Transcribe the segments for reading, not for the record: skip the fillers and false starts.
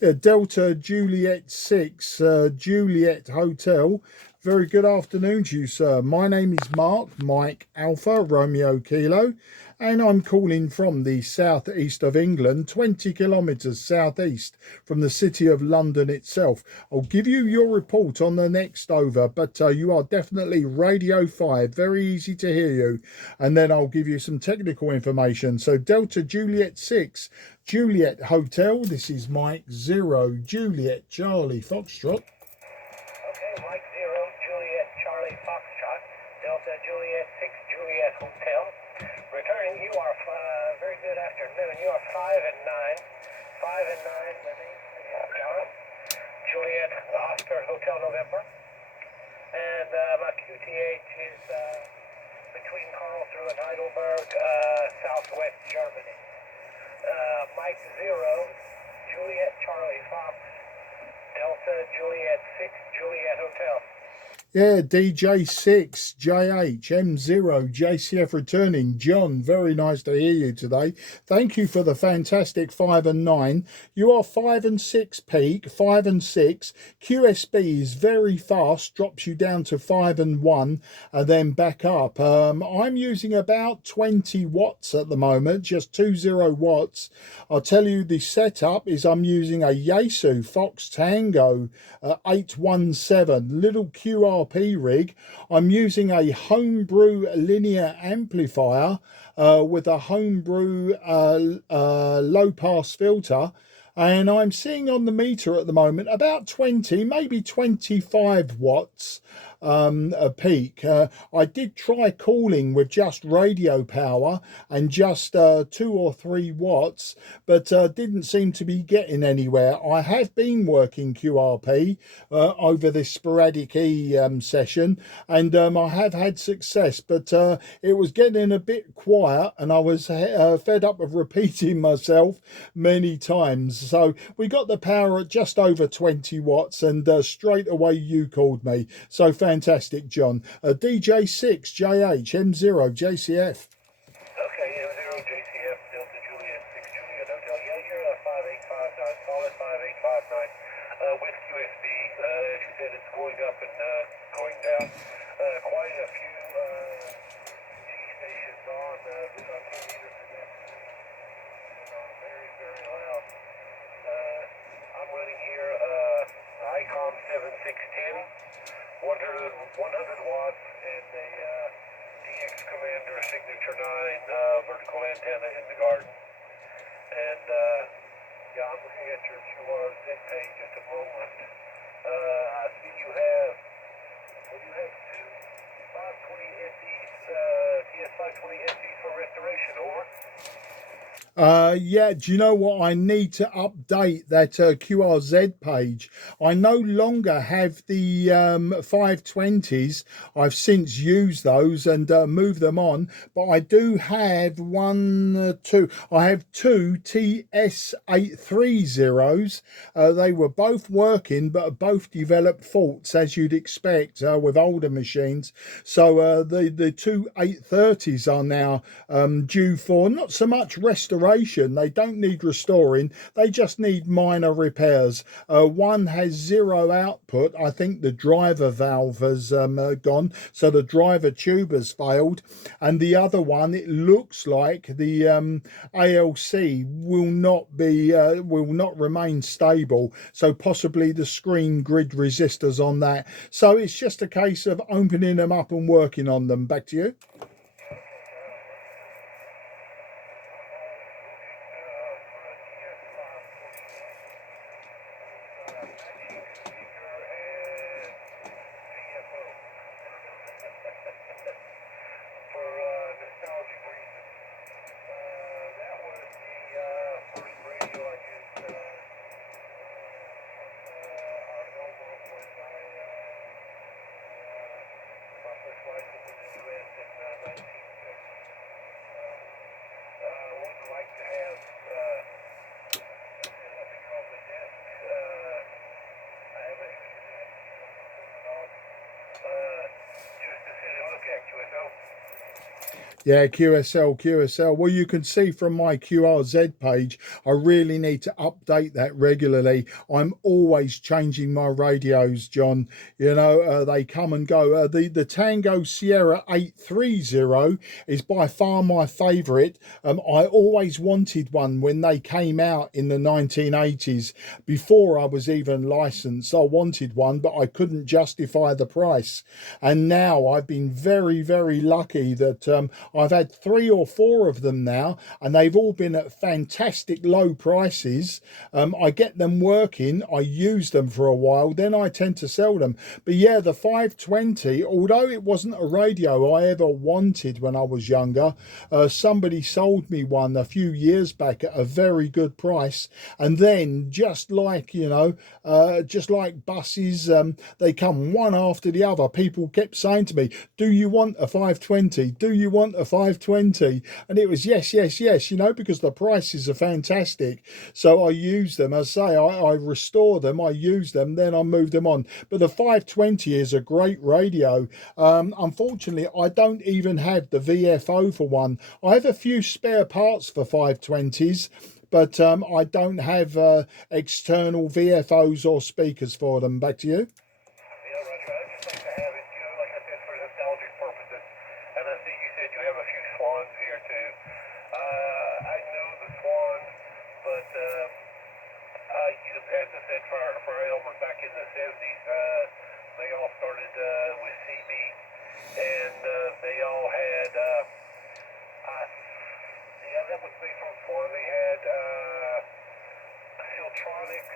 Delta Juliet 6, Juliet Hotel. Very good afternoon to you, sir. My name is Mark, Mike Alpha, Romeo Kilo, and I'm calling from the southeast of England, 20 kilometres southeast from the city of London itself. I'll give you your report on the next over, but you are definitely Radio 5, very easy to hear you, and then I'll give you some technical information. So Delta Juliet 6, Juliet Hotel, this is Mike 0, Juliet Charlie Foxtrot. Okay, Mike 0, Juliet Charlie Foxtrot, Delta Juliet 6, Juliet Hotel. Returning, you are, very good afternoon, you are 5 and 9. 5 and 9, living, Juliet Oscar Hotel November. And my QTH is between Karlsruhe and Heidelberg, southwest Germany. Mike 0, Juliet Charlie Fox, Delta Juliet 6, Juliet Hotel. Yeah, DJ6, JH, M0, JCF returning. John, very nice to hear you today. Thank you for the fantastic 5 and 9. You are 5 and 6 peak, 5 and 6. QSB is very fast, drops you down to 5 and 1 and then back up. I'm using about 20 watts at the moment, just 20 watts. I'll tell you the setup is I'm using a Yaesu Fox Tango 817, little QRP rig. I'm using a homebrew linear amplifier with a homebrew low pass filter, and I'm seeing on the meter at the moment about 20, maybe 25 watts a peak. I did try calling with just radio power and just 2 or 3 watts, but didn't seem to be getting anywhere. I have been working QRP over this sporadic E session, and I have had success, but it was getting a bit quiet and I was fed up of repeating myself many times. So we got the power at just over 20 watts, and straight away you called me. So fantastic, John. DJ6, JH, M0, JCF. Okay, M0, JCF, Delta Juliet 6, Juliet Hotel. Yeah, you're 5859, solid 5859 with QSB. As you said, it's going up and going down. Quite a few G stations on the meter for that. Very, very loud. I'm running here ICOM 7610, 100 watts, and a DX Commander Signature 9 vertical antenna in the garden. And yeah, I'm looking at your QRZ page just a moment. I see you have, well, you have two 520 SEs, TS 520 SEs for restoration, over. Yeah, do you know what? I need to update that QRZ page. I no longer have the 520s. I've since used those and moved them on, but I do have I have two TS830s. They were both working, but both developed faults, as you'd expect with older machines. So the two 830s are now due for not so much restoration. They don't need restoring, they just need minor repairs. One has 0 output. I think the driver valve has gone, so the driver tube has failed, and the other one, it looks like the ALC will not remain stable, so possibly the screen grid resistors on that. So it's just a case of opening them up and working on them. Back to you. Yeah, QSL. Well, you can see from my QRZ page, I really need to update that regularly. I'm always changing my radios, John. You know, they come and go. The Tango Sierra 830 is by far my favourite. I always wanted one when they came out in the 1980s. Before I was even licensed, I wanted one, but I couldn't justify the price. And now I've been very, very lucky that I've had 3 or 4 of them now, and they've all been at fantastic low prices. I get them working, I use them for a while, then I tend to sell them. But yeah, the 520, although it wasn't a radio I ever wanted when I was younger, somebody sold me one a few years back at a very good price. And then, just like, you know, just like buses, they come one after the other. People kept saying to me, do you want a 520? Do you want a 520? And it was yes, yes, yes, you know, because the prices are fantastic. So I use them. As I say, I restore them, I use them, then I move them on. But the 520 is a great radio. Unfortunately, I don't even have the VFO for one. I have a few spare parts for 520s, but I don't have external VFOs or speakers for them. Back to you. Yeah, Roger. I just like to have it, you know, like I said, for nostalgic purposes. And I see you said you have a few swans here too. I know the swans, but as I said, for Elmer back in the 70s, they all started with CB, and they all had, yeah, that was based on Swan. They had Siltronics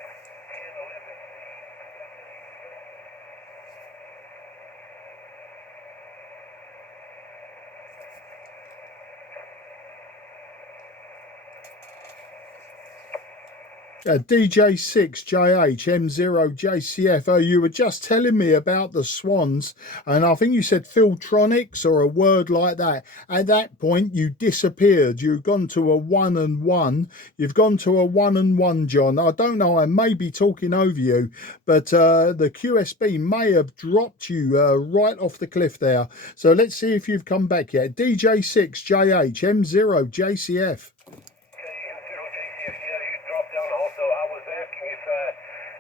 1011. DJ6JHM0JCF. You were just telling me about the Swans, and I think you said Filtronics or a word like that. At that point, you disappeared. You've gone to a 1 and 1. You've gone to a 1 and 1, John. I don't know. I may be talking over you, but the QSB may have dropped you right off the cliff there. So let's see if you've come back yet. DJ6JHM0JCF.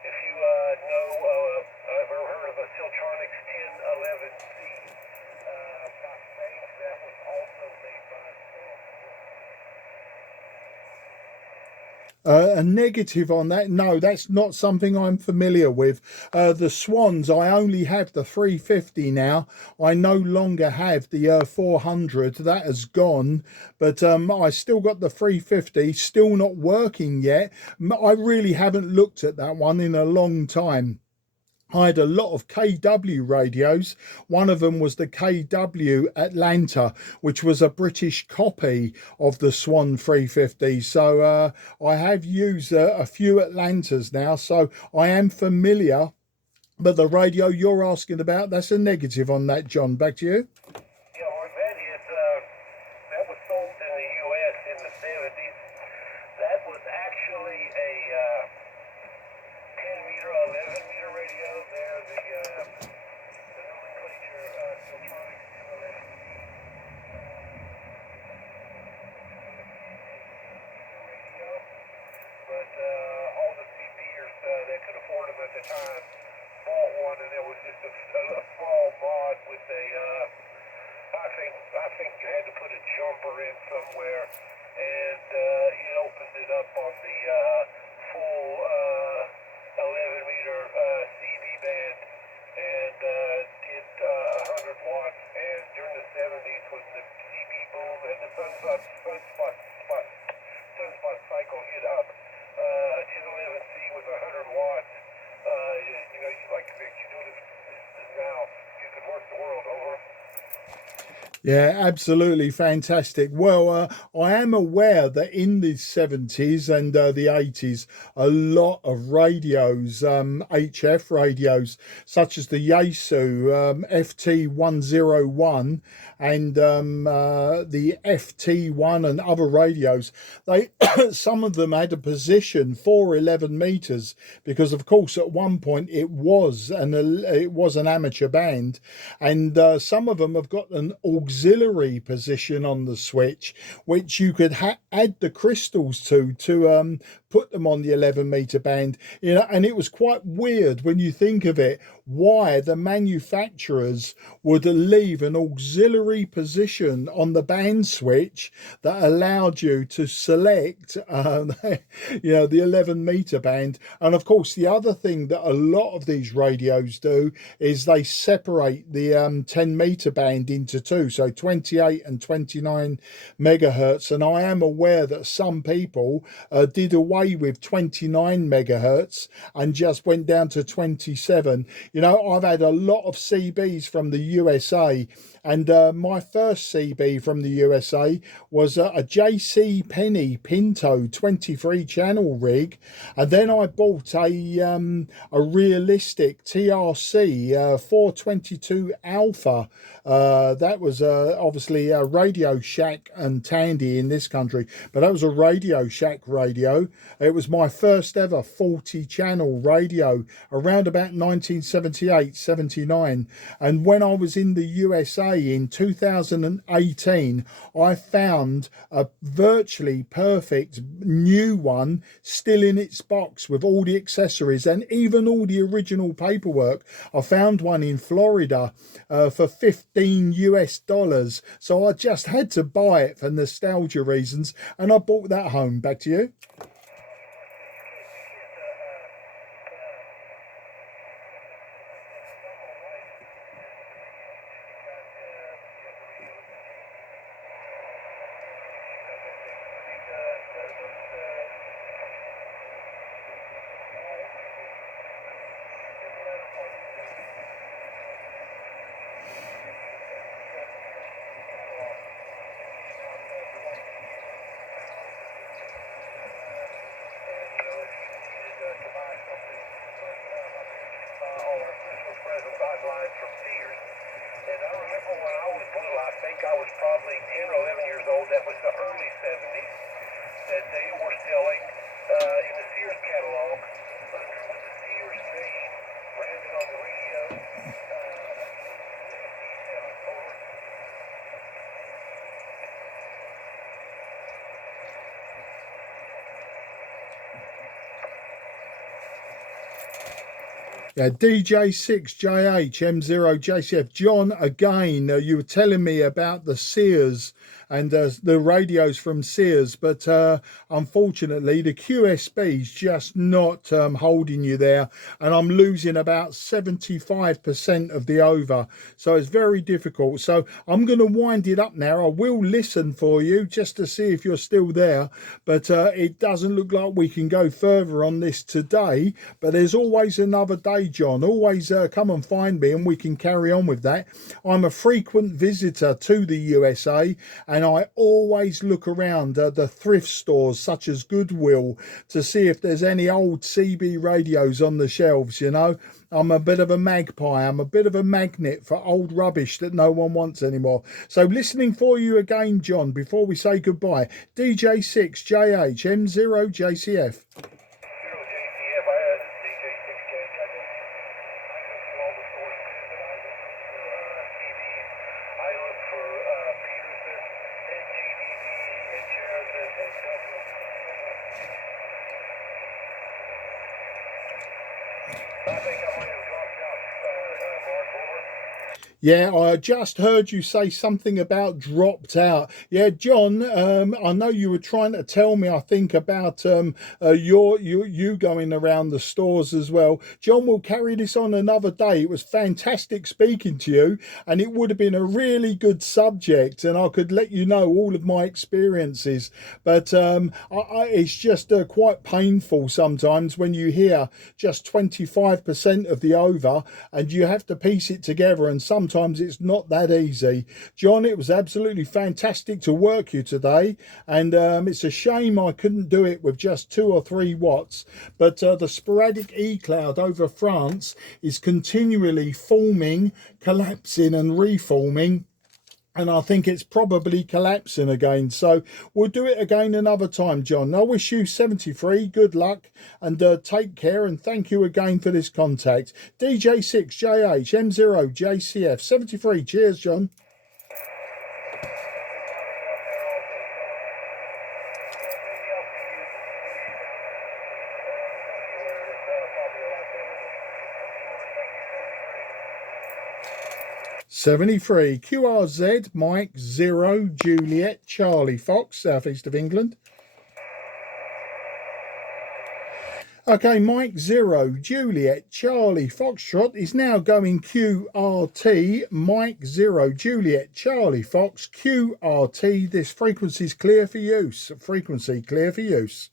If you know, ever heard of a Siltronics 1011C? I think that was also made by A negative on that? No, that's not something I'm familiar with. The Swans, I only have the 350 now. I no longer have the 400. That has gone, but I still got the 350, still not working yet. I really haven't looked at that one in a long time. I had a lot of KW radios. One of them was the KW Atlanta, which was a British copy of the Swan 350. So I have used a few Atlantas now, so I am familiar. But the radio you're asking about, that's a negative on that, John. Back to you. Yeah, or that is, that was sold in the U.S. in the 70s. That was actually a 10-meter, 11-meter radio. There, the nomenclature, Siltronics 1011. Radio, but all the CPers that could afford them at the time bought one, and there was just a small mod with a, I think you had to put a jumper in somewhere, and it opened it up on the full 11-meter CB band, and did 100 watts. And during the 70s, when the CB boom and the sunspot cycle hit up, 1011C was 100 watts. You know, like you do this now, you could work the world over. Yeah, absolutely fantastic. Well, I am aware that in the 70s and the 80s, a lot of radios, HF radios, such as the Yaesu FT101 and the FT1 and other radios, they some of them had a position for 11 meters because, of course, at one point it was an amateur band, and some of them have got an auxiliary auxiliary position on the switch, which you could add the crystals to put them on the 11-meter band. You know, and it was quite weird when you think of it, why the manufacturers would leave an auxiliary position on the band switch that allowed you to select you know, the 11-meter band. And of course, the other thing that a lot of these radios do is they separate the 10-meter band into two, so 28 and 29 megahertz. And I am aware that some people did away with 29 megahertz and just went down to 27. You know, I've had a lot of CBs from the USA, and my first CB from the USA was a JC Pinto 23 channel rig, and then I bought a realistic TRC 422 Alpha. That was obviously a Radio Shack and Tandy in this country, but that was a Radio Shack radio. It was my first ever 40 channel radio around about 1978, 79. And when I was in the USA in 2018, I found a virtually perfect new one still in its box with all the accessories and even all the original paperwork. I found one in Florida for $15 US. So I just had to buy it for nostalgia reasons, and I bought that home. Back to you. I was probably 10 or 11 years old. That was the early 70s. That they were selling in the Sears catalog with the Sears name branded on the radio. Yeah, DJ6JH M0JCF. John, again, you were telling me about the Sears and the radios from Sears, but unfortunately the QSB's just not holding you there, and I'm losing about 75% of the over, so it's very difficult. So I'm going to wind it up now. I will listen for you just to see if you're still there, but it doesn't look like we can go further on this today, but there's always another day, John. Always come and find me and we can carry on with that. I'm a frequent visitor to the USA, and I always look around the thrift stores such as Goodwill to see if there's any old CB radios on the shelves. You know, I'm a bit of a magpie. I'm a bit of a magnet for old rubbish that no one wants anymore. So listening for you again, John, before we say goodbye. DJ6JH M0JCF. Yeah, I just heard you say something about dropped out. Yeah, John, I know you were trying to tell me, I think, about you going around the stores as well. John, we'll carry this on another day. It was fantastic speaking to you, and it would have been a really good subject, and I could let you know all of my experiences. But it's just quite painful sometimes when you hear just 25% of the over, and you have to piece it together, and sometimes it's not that easy. John, it was absolutely fantastic to work you today, and it's a shame I couldn't do it with just 2 or 3 watts, but the sporadic E-cloud over France is continually forming, collapsing and reforming, and I think it's probably collapsing again. So we'll do it again another time, John. I wish you 73 good luck, and take care, and thank you again for this contact. DJ6JH M0JCF 73. Cheers, John. 73 QRZ Mike 0 Juliet Charlie Fox, southeast of England. Okay, Mike 0 Juliet Charlie Foxtrot is now going QRT. Mike 0 Juliet Charlie Fox QRT. This frequency is clear for use. Frequency clear for use.